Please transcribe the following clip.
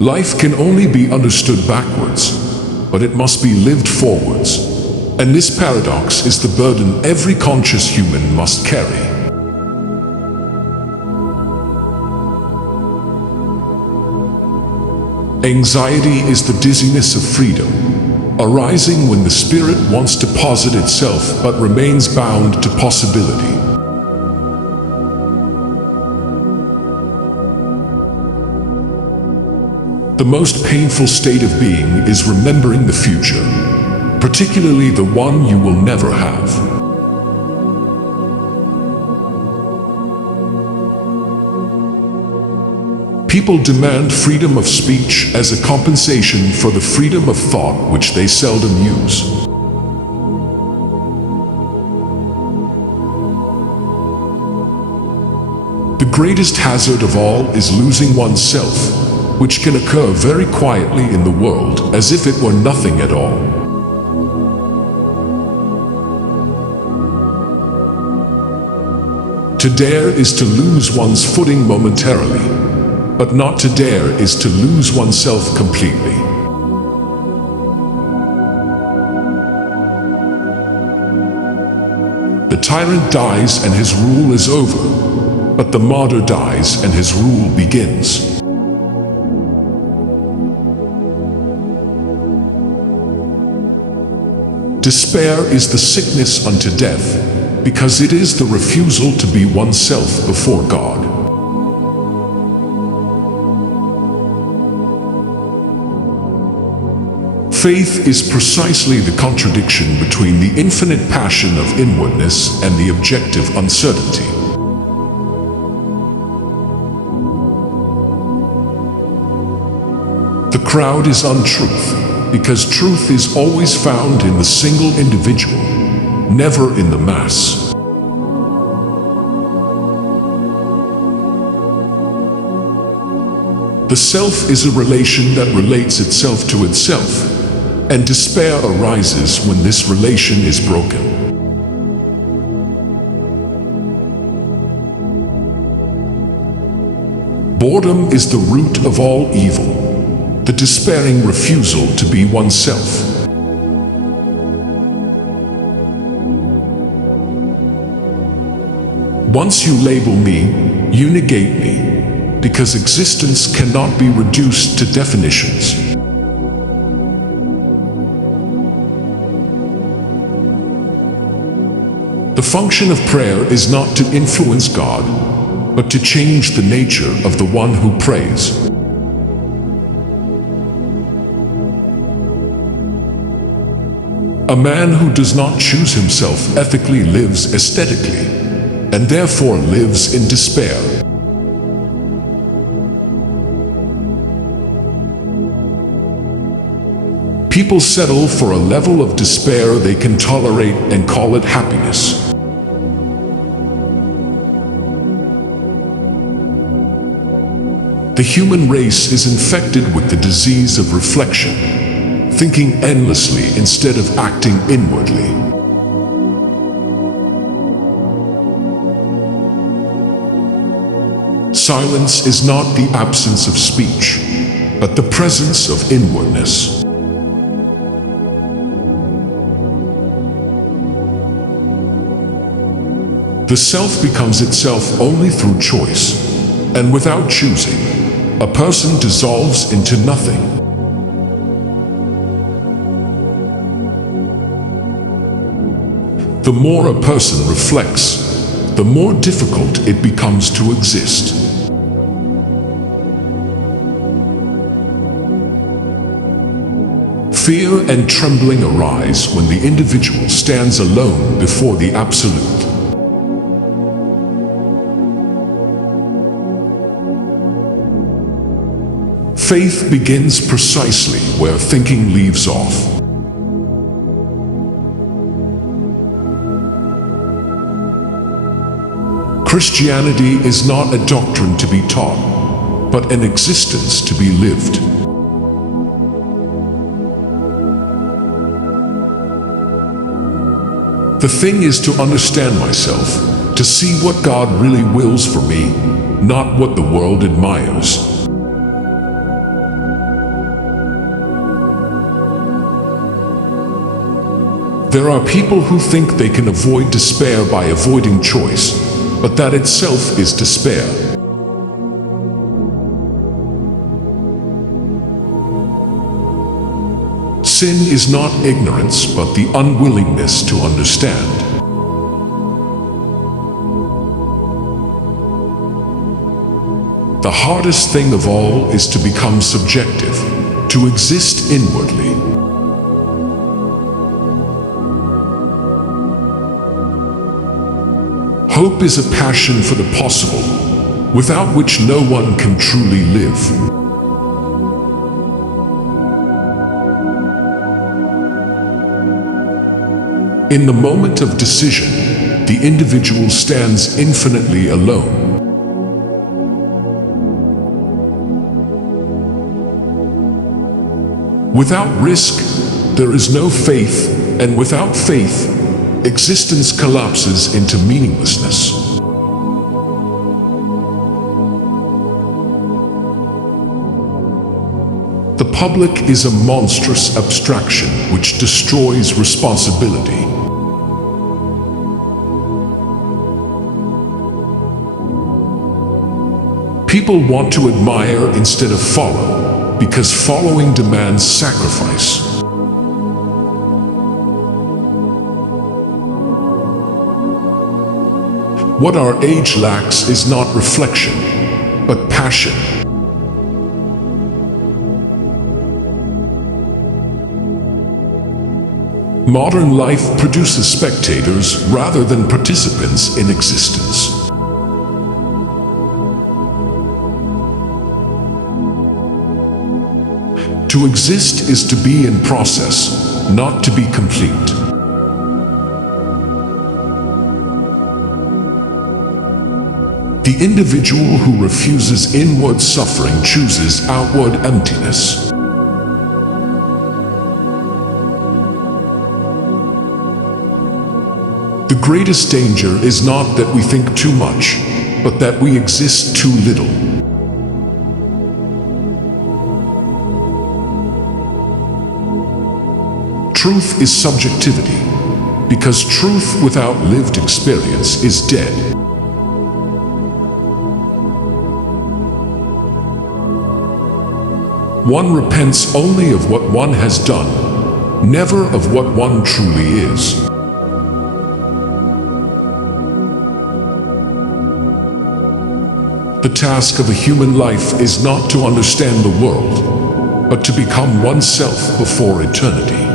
Life can only be understood backwards, but it must be lived forwards. And this paradox is the burden every conscious human must carry. Anxiety is the dizziness of freedom, arising when the spirit wants to posit itself but remains bound to possibility. The most painful state of being is remembering the future, particularly the one you will never have. People demand freedom of speech as a compensation for the freedom of thought which they seldom use. The greatest hazard of all is losing oneself, which can occur very quietly in the world as if it were nothing at all. To dare is to lose one's footing momentarily, but not to dare is to lose oneself completely. The tyrant dies and his rule is over, but the martyr dies and his rule begins. Despair is the sickness unto death, because it is the refusal to be oneself before God. Faith is precisely the contradiction between the infinite passion of inwardness and the objective uncertainty. The crowd is untruth, because truth is always found in the single individual, never in the mass. The self is a relation that relates itself to itself, and despair arises when this relation is broken. Boredom is the root of all evil, the despairing refusal to be oneself. Once you label me, you negate me, because existence cannot be reduced to definitions. The function of prayer is not to influence God, but to change the nature of the one who prays. A man who does not choose himself ethically lives aesthetically, and therefore lives in despair. People settle for a level of despair they can tolerate and call it happiness. The human race is infected with the disease of reflection, thinking endlessly instead of acting inwardly. Silence is not the absence of speech, but the presence of inwardness. The self becomes itself only through choice, and without choosing, a person dissolves into nothing. The more a person reflects, the more difficult it becomes to exist. Fear and trembling arise when the individual stands alone before the Absolute. Faith begins precisely where thinking leaves off. Christianity is not a doctrine to be taught, but an existence to be lived. The thing is to understand myself, to see what God really wills for me, not what the world admires. There are people who think they can avoid despair by avoiding choice, but that itself is despair. Sin is not ignorance, but the unwillingness to understand. The hardest thing of all is to become subjective, to exist inwardly. Hope is a passion for the possible, without which no one can truly live. In the moment of decision, the individual stands infinitely alone. Without risk, there is no faith, and without faith, existence collapses into meaninglessness. The public is a monstrous abstraction which destroys responsibility. People want to admire instead of follow, because following demands sacrifice. What our age lacks is not reflection, but passion. Modern life produces spectators rather than participants in existence. To exist is to be in process, not to be complete. The individual who refuses inward suffering chooses outward emptiness. The greatest danger is not that we think too much, but that we exist too little. Truth is subjectivity, because truth without lived experience is dead. One repents only of what one has done, never of what one truly is. The task of a human life is not to understand the world, but to become oneself before eternity.